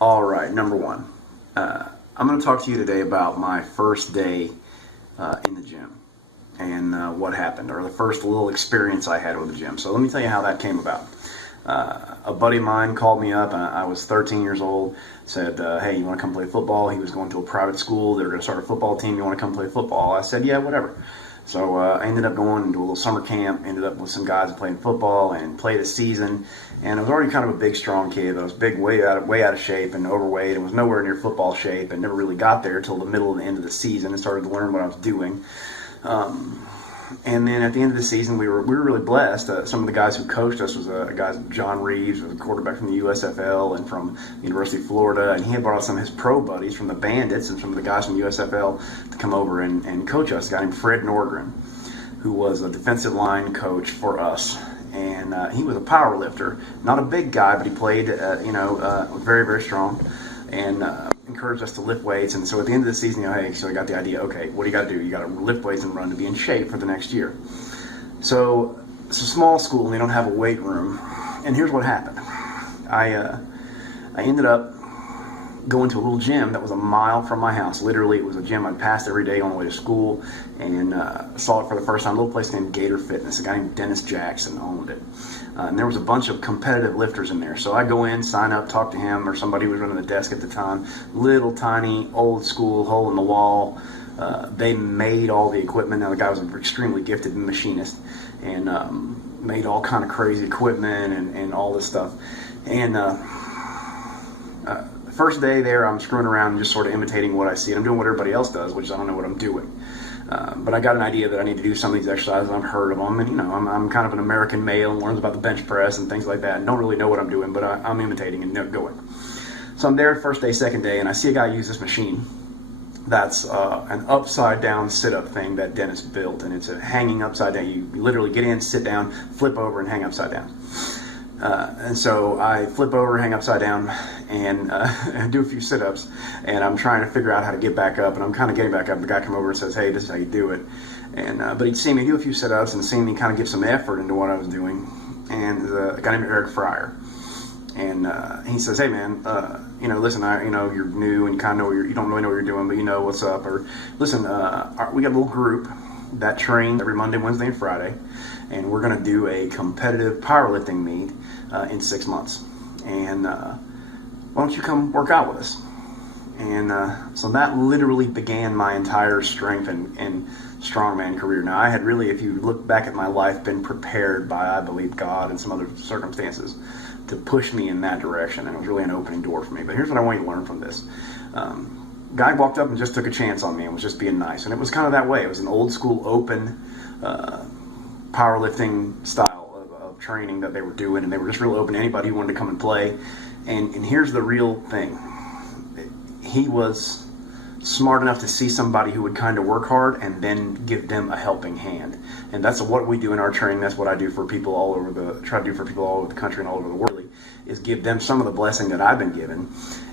All right, number one. I'm going to talk to you today about my first day in the gym and what happened, or the first little experience I had with the gym. So let me tell you how that came about. A buddy of mine called me up, and I was 13 years old, said, hey, you want to come play football? He was going to a private school. They were going to start a football team. You want to come play football? I said, yeah, whatever. So I ended up going into a little summer camp, ended up with some guys playing football and played a season. And I was already kind of a big, strong kid. I was big, way out of shape and overweight, and was nowhere near football shape, and never really got there until the middle and end of the season and started to learn what I was doing. And then at the end of the season, we were really blessed. Some of the guys who coached us was a guy, John Reeves, was a quarterback from the USFL and from the University of Florida, and he had brought some of his pro buddies from the Bandits and some of the guys from the USFL to come over and coach us. A guy named Fred Nordgren, who was a defensive line coach for us. And he was a power lifter, not a big guy, but he played, very, very strong, and encouraged us to lift weights. And so at the end of the season, hey, so I got the idea, okay, what do you got to do? You got to lift weights and run to be in shape for the next year. So it's a small school, and they don't have a weight room. And here's what happened. I ended up going to a little gym that was a mile from my house. Literally, it was a gym I'd passed every day on the way to school, and saw it for the first time. A little place named Gator Fitness. A guy named Dennis Jackson owned it. And there was a bunch of competitive lifters in there. So I go in, sign up, talk to him, or somebody who was running the desk at the time. Little tiny, old school, hole in the wall. They made all the equipment. Now the guy was an extremely gifted machinist, and made all kind of crazy equipment and all this stuff. And first day there, I'm screwing around and just sort of imitating what I see. I'm doing what everybody else does, which is I don't know what I'm doing. But I got an idea that I need to do some of these exercises. I've heard of them, and I'm kind of an American male and learns about the bench press and things like that. And don't really know what I'm doing, but I'm imitating and going. So I'm there first day, second day, and I see a guy use this machine. That's an upside down sit-up thing that Dennis built, and it's a hanging upside down. You literally get in, sit down, flip over, and hang upside down. And so I flip over, hang upside down, and do a few sit-ups, and I'm trying to figure out how to get back up, and I'm kind of getting back up. The guy come over and says, hey, this is how you do it. And but he'd seen me do a few sit-ups and seen me kind of give some effort into what I was doing. And a guy named Eric Fryer. And he says, hey, man, listen, you're new and you kind of you don't really know what you're doing, but you know what's up. Or listen, we got a little group that trains every Monday, Wednesday, and Friday, and we're going to do a competitive powerlifting meet in 6 months. And why don't you come work out with us? And so that literally began my entire strength and strongman career. Now, I had really, if you look back at my life, been prepared by, I believe, God and some other circumstances to push me in that direction, and it was really an opening door for me. But here's what I want you to learn from this. Guy walked up and just took a chance on me and was just being nice. And it was kind of that way. It was an old school, open, powerlifting style of training that they were doing, and they were just real open to anybody who wanted to come and play. And here's the real thing. He was smart enough to see somebody who would kind of work hard and then give them a helping hand. And that's what we do in our training. That's what I do for people all over try to do for people all over the country and all over the world, is give them some of the blessing that I've been given,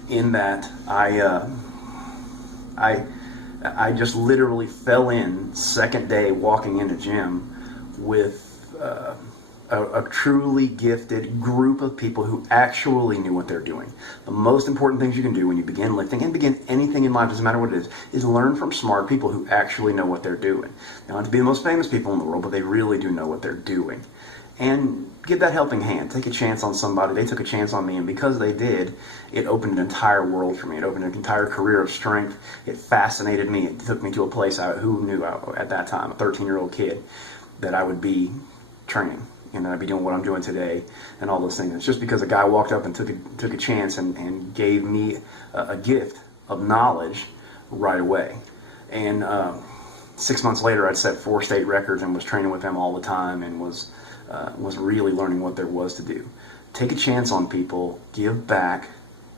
in that I just literally fell in second day walking into gym with a truly gifted group of people who actually knew what they're doing. The most important things you can do when you begin lifting and begin anything in life, doesn't matter what it is learn from smart people who actually know what they're doing. They don't have to be the most famous people in the world, but they really do know what they're doing. And give that helping hand. Take a chance on somebody. They took a chance on me, and because they did, it opened an entire world for me. It opened an entire career of strength. It fascinated me. It took me to a place who knew at that time, a 13-year-old kid, that I would be training and that I'd be doing what I'm doing today and all those things. It's just because a guy walked up and took a chance and gave me a gift of knowledge right away. And 6 months later, I'd set 4 state records and was training with them all the time, and was really learning what there was to do. Take a chance on people, give back,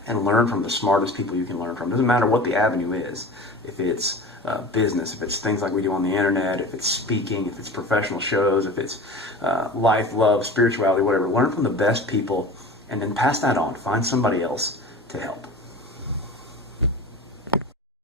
and learn from the smartest people you can learn from. It doesn't matter what the avenue is. If it's business, if it's things like we do on the internet, if it's speaking, if it's professional shows, if it's life, love, spirituality, whatever. Learn from the best people and then pass that on. Find somebody else to help.